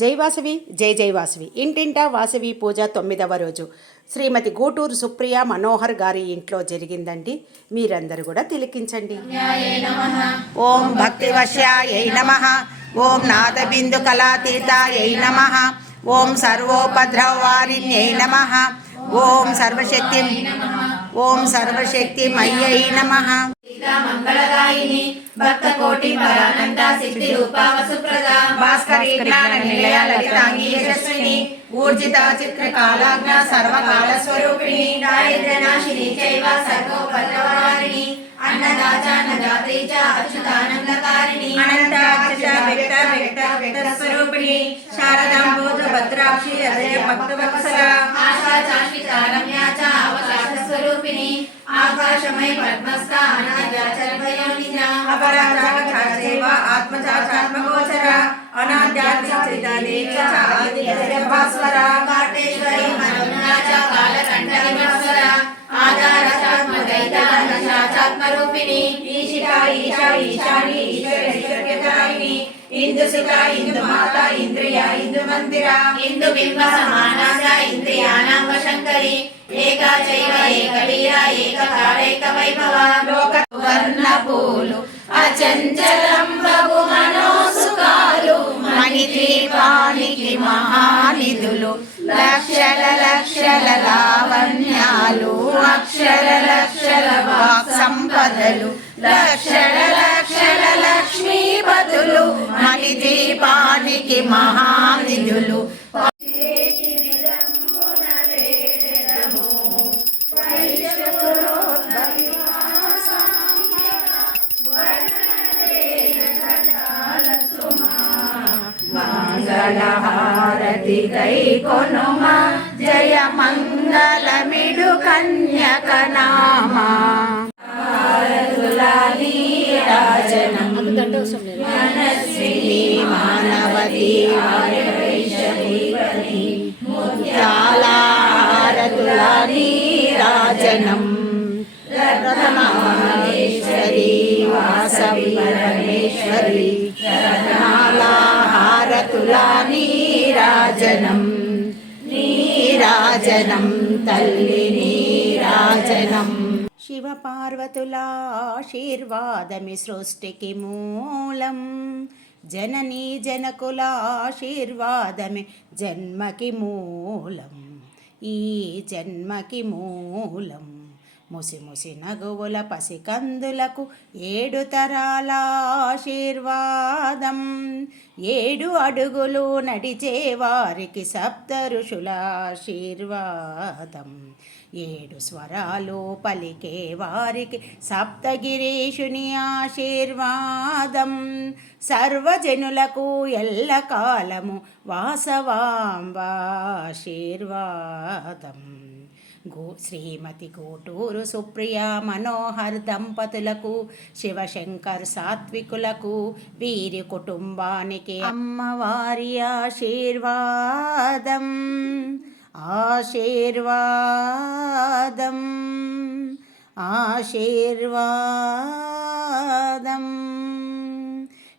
జై వాసవి జై జై వాసవి ఇంటింటా వాసవి పూజ 9వ రోజు శ్రీమతి గూటూరు సుప్రియ మనోహర్ గారి ఇంట్లో జరిగిందండి. మీరందరూ కూడా తిలకించండి. ఓం భక్తివశ్యాయై నమః, ఓం నాదబిందు కళాతీతాయై నమః, ఓం సర్వోపద్రవవారిణ్యై నమః, ఓం సర్వశక్తిమయ్యై నమః. మంగళదాయిని భక్త కోటి పరానంద సిద్ధి రూపా వసుప్రదా భాస్కరీ జ్ఞాన నిలయ లలితాంగి యశస్విని ఊర్జిత చిత్రకాలాజ్ఞ సర్వకాల స్వరూపిణి దారిద్ర్యనాశిని చైవ సర్వోపద్రవహారిణి అన్నదాచానదాత్రీ చ అచ్యుతానందకారిణి అనంతాక్ష వ్యక్త వ్యక్త వ్యక్త స్వరూపిణి శారదాంబోధ భద్రాక్షి అజయ భక్తవత్సల ఆశా చాష్మిత రమ్యా చ అవకాశ స్వరూపిణి ఆకాశమయ పద్మస్థ అనాద్యాచరభయోనిజ అపరాజాగచాచైవ ఆత్మచాచాత్మగోచర అనాద్యాచరితాదేవి చ ఆదిత్యభాస్వర కాటేశ్వరి మనోజ్ఞా చ కాలకంఠవిమత్సర ఆధారచాత్మదైత అనాచాత్మరూపిణి ఈశితా ఈశా ఈశాని ఈశ్వరైశ్వర్యదాయిని ఇందుసుత ఇందుమాత ఇంద్రియ ఇందుమందిర ఇందుబింబ సమానాస ఇంద్రియాణాం వశంకరి ఏకా చైవ ఏకవీర ఏకకాలైక వైభవ లోక వర్ణపూలు అచంచలం బహు మనోసుకాలు మణిద్వీపానికి మహానిధులు లక్షల లక్షల లావణ్యాలు అక్షర లక్షల వాక్ సంపదలు లక్షల లక్షల లక్ష్మీపతులు మణిద్వీపానికి మహానిధులు మంగళహారతి గై కొనుమా జయ మంగళమిడు కన్యకనామా రాజనం మనస్విని మానవతి ముత్యాలహారతుల నీరాజనం రత్నామేశ్వరి వాసవి పరమేశ్వరి రత్నాలహారతుల నీరాజనం నీరాజనం తల్లి నీరాజనం. శివ పార్వతుల ఆశీర్వాదమి సృష్టికి మూలం, జననీ జనకుల ఆశీర్వాదమి జన్మకి మూలం, ఈ జన్మకి మూలం. ముసి ముసి నగువుల పసికందులకు 7 తరాల ఆశీర్వాదం, 7 అడుగులు నడిచే వారికి 7 ఋషుల ఆశీర్వాదం, 7 స్వరాలు పలికే వారికి సప్తగిరీషుని ఆశీర్వాదం, సర్వజనులకు ఎల్లకాలము వాసవాంబాశీర్వాదం. శ్రీమతి గూటూరు సుప్రియ మనోహర్ దంపతులకు, శివశంకర్ సాత్వికులకు, వీరి కుటుంబానికి అమ్మవారి ఆశీర్వాదం ఆశీర్వాదం ఆశీర్వాదం.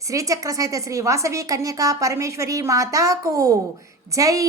శ్రీచక్ర సహిత శ్రీ వాసవి కన్యకా పరమేశ్వరి మాతాకు జై.